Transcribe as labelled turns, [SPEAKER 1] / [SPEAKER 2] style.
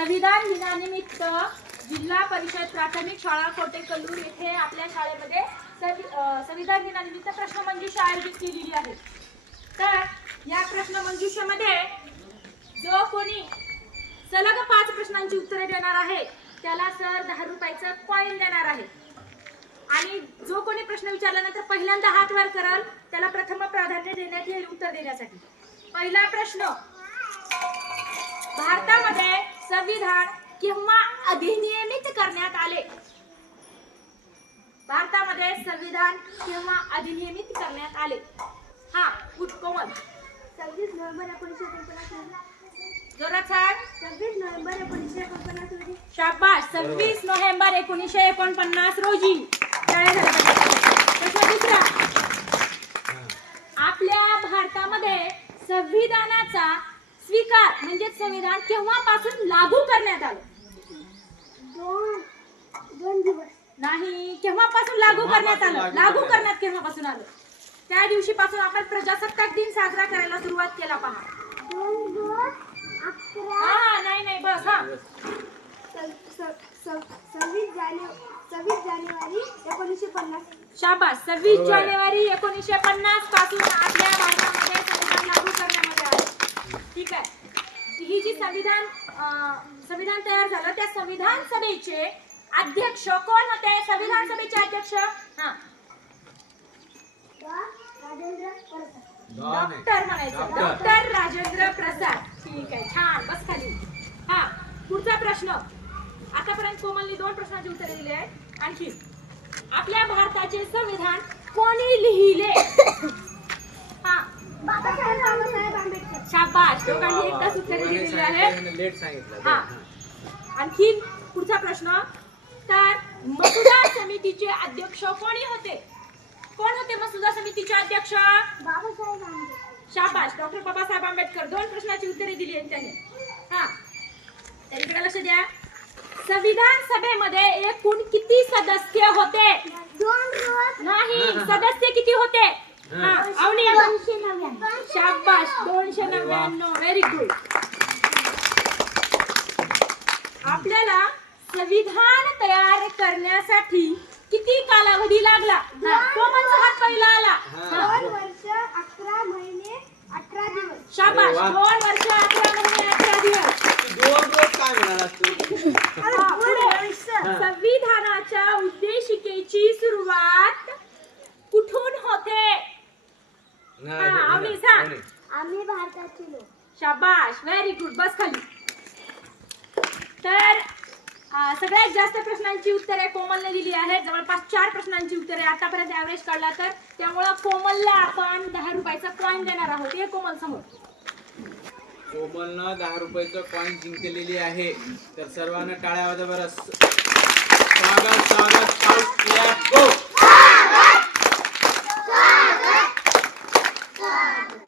[SPEAKER 1] संविधान दिनानिमित्त जिल्हा परिषद प्राथमिक शाळा कोटेकल्लूर येथे आपल्या शाळेमध्ये संविधान दिनानिमित्त प्रश्नमंजुषा आयोजित केलेली आहे. तर या प्रश्नमंजुषेमध्ये जो कोणी सलग पाच प्रश्नांची उत्तरे देणार आहे त्याला सर दहा रुपयाचं कॉईन देणार आहे. आणि जो कोणी प्रश्न विचारल्यानंतर पहिल्यांदा हात वर कराल त्याला प्रथम प्राधान्य देण्यात येईल उत्तर देण्यासाठी. पहिला प्रश्न भारतामध्ये संविधान केव्हा अधिनियमित करण्यात आले. भारतामध्ये संविधान केव्हा अधिनियमित करण्यात आले. हा उठ कोमल
[SPEAKER 2] सव्वीस नोव्हेंबर एकोणीसशे एकोणपन्नास
[SPEAKER 1] जोरात
[SPEAKER 2] सव्वीस नोव्हेंबर एकोणीसशे एकोणपन्नास रोजी.
[SPEAKER 1] शाबाश सव्वीस नोव्हेंबर एकोणीसशे एकोणपन्नास रोजी. प्रश्न दुसरा. आपल्या भारतामध्ये संविधानाचा स्वीकार म्हणजे संविधान केव्हापासून लागू करण्यात आलं?
[SPEAKER 2] दोन दोन दिवस
[SPEAKER 1] नाही केव्हापासून लागू करण्यात आलं? लागू करण्यात केव्हापासून आलं? त्या दिवशीपासून आपण प्रजासत्ताक दिन साजरा करायला सुरुवात केला पहा. हा नाही नाही बस हा.
[SPEAKER 2] सव- सव- सव- सव्वीस जानेवारी सव्वीस जानेवारी एकोणीसशे पन्नास.
[SPEAKER 1] शाबास. सव्वीस जानेवारी एकोणीसशे पन्नासपासून आपल्या भारतामध्ये संविधान लागू करण्यामध्ये आले ठीक आहे. ही जी संविधान संविधान तयार झालं त्या संविधान सभेचे अध्यक्ष कोण होते? संविधान सभेचे अध्यक्ष? हा.
[SPEAKER 2] राजेंद्र प्रसाद.
[SPEAKER 1] डॉक्टर म्हणायचं. डॉक्टर राजेंद्र प्रसाद. ठीक आहे छान. बस खाली. हा पुढचा प्रश्न. आतापर्यंत कोमलने दोन प्रश्नाची उत्तरे दिली आहेत. आणखी. आपल्या भारताचे संविधान कोणी लिहिले? दोघांनी एकदाच उत्तरे दिलेली आहे.
[SPEAKER 3] लेट सांगितलं
[SPEAKER 1] हा. आणखी पुढचा प्रश्न तर मसुदा समितीचे अध्यक्ष कोणी होते? कोण होते मसुदा समितीचे अध्यक्ष?
[SPEAKER 2] बाबासाहेब आंबेडकर.
[SPEAKER 1] शाबाश डॉक्टर बाबासाहेब आंबेडकर. दोन प्रश्नाची उत्तरे दिली आहेत त्यांनी. हा. तर इकडे लक्ष द्या. संविधान सभेमध्ये एकूण किती सदस्य होते
[SPEAKER 2] दोन रोज
[SPEAKER 1] नाही सदस्य किती होते हा अवनी
[SPEAKER 2] दोनशे नव्याण्णव
[SPEAKER 1] शाबाश दोनशे नव्याण्णव. व्हेरी गुड आपल्याला संविधान तयार करण्यासाठी किती कालावधी लागला? पहिला आला.
[SPEAKER 2] दोन वर्ष अकरा महिने अठरा दिवस.
[SPEAKER 1] शाबाश
[SPEAKER 3] अरे वा.
[SPEAKER 1] दोन वर्ष अकरा महिने दिवस. पुढे. संविधानाच्या उद्देशिकेची सुरुवात कुठून होते?
[SPEAKER 3] नाही,
[SPEAKER 1] हा, सांग.
[SPEAKER 2] आम्ही भारताचे लोक.
[SPEAKER 1] शाबाश व्हेरी गुड बस खाली. तर अं, सगळ्यात जास्त प्रश्नांची उत्तरे कोमलने दिली आहेत. जवळपास चार प्रश्नांची उत्तरे आतापर्यंत ऍव्हरेज काढला तर त्यामुळं कोमलला आपण दहा रुपयाचा कॉईन देणार आहोत. हे कोमल समोर.
[SPEAKER 3] कोमलनं दहा रुपयाचं कॉईन जिंकलेली आहे. तर सर्वांना टाळ्या वाजा बरं. स्वागत.